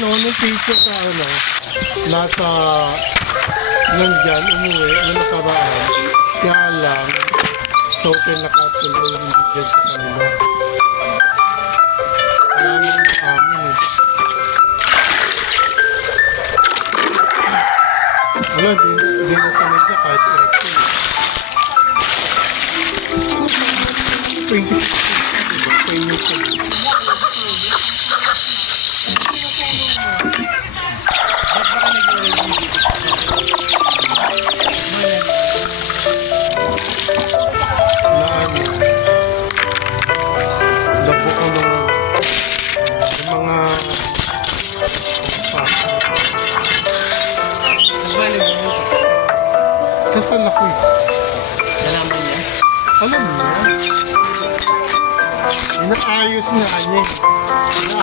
nung teacher sa nasa nandyan, umuwi, nung nakaraan. Kaya lang, sa hotel nakatuloy, hindi dyan sa kanila. Kaya naman amin eh. Wala, di na sa media kahit aircon. 20% diba? Payment siya. Labo ko ng mga kasal ako eh. Nalaman niya? Alam niya. Inaayos niya niya.